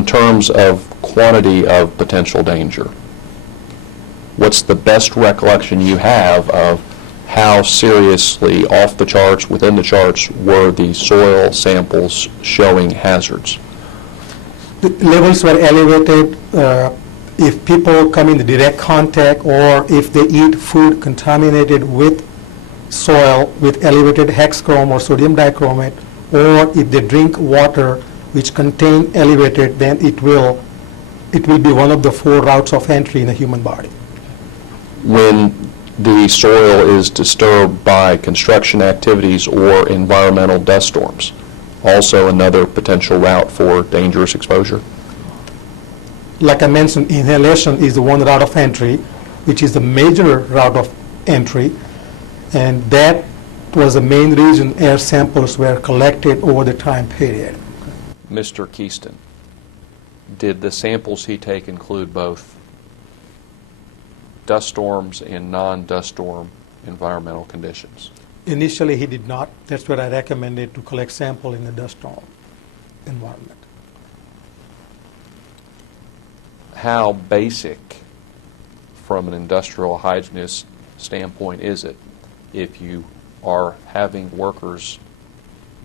in terms of quantity of potential danger, what's the best recollection you have of how seriously off the charts, within the charts, were the soil samples showing hazards? The levels were elevated if people come in direct contact or if they eat food contaminated with soil with elevated hexchrome or sodium dichromate, or if they drink water which contain elevated, then it will be one of the 4 routes of entry in the human body. When the soil is disturbed by construction activities or environmental dust storms, also another potential route for dangerous exposure? Like I mentioned, inhalation is the one route of entry, which is the major route of entry, and that was the main reason air samples were collected over the time period. Mr. Keaston, did the samples he take include both dust storms and non-dust storm environmental conditions? Initially, he did not. That's what I recommended, to collect sample in the dust storm environment. How basic, from an industrial hygienist standpoint, is it if you are having workers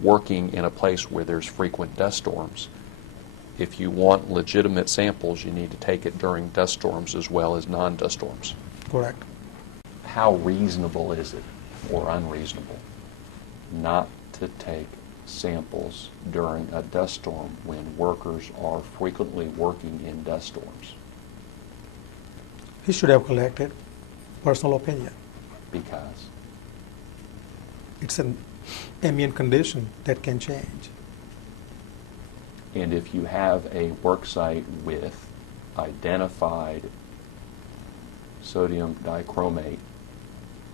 working in a place where there's frequent dust storms? If you want legitimate samples, you need to take it during dust storms as well as non-dust storms. Correct. How reasonable is it, or unreasonable, not to take samples during a dust storm when workers are frequently working in dust storms? He should have collected. Personal opinion. Because? It's an ambient condition that can change. And if you have a work site with identified sodium dichromate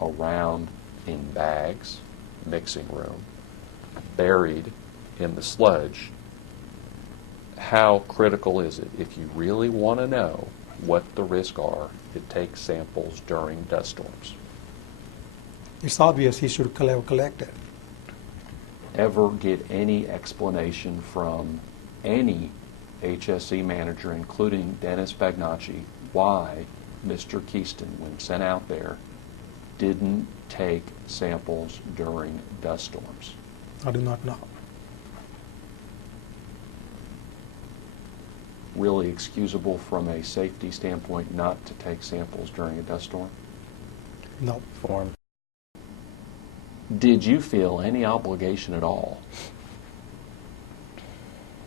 around in bags, mixing room, buried in the sludge, how critical is it, if you really want to know what the risks are, to take samples during dust storms? It's obvious he should have collected. Ever get any explanation from any HSE manager, including Dennis Bagnacci, why Mr. Keaston, when sent out there, didn't take samples during dust storms? I do not know. Really excusable from a safety standpoint not to take samples during a dust storm? No. Form. Did you feel any obligation at all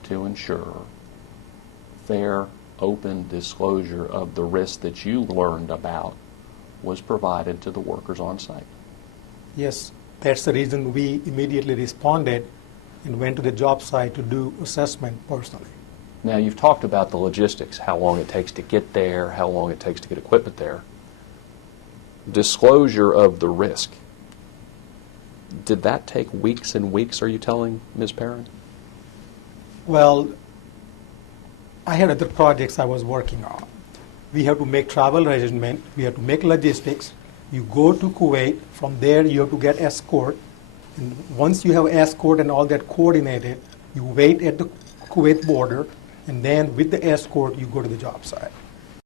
to ensure fair, open disclosure of the risk that you learned about was provided to the workers on site? Yes, that's the reason we immediately responded and went to the job site to do assessment personally. Now, you've talked about the logistics, how long it takes to get there, how long it takes to get equipment there. Disclosure of the risk, did that take weeks and weeks, are you telling Ms. Perrin? Well, I had other projects I was working on. We have to make travel arrangement, we have to make logistics. You go to Kuwait, from there you have to get escort. And once you have escort and all that coordinated, you wait at the Kuwait border, and then with the escort you go to the job site.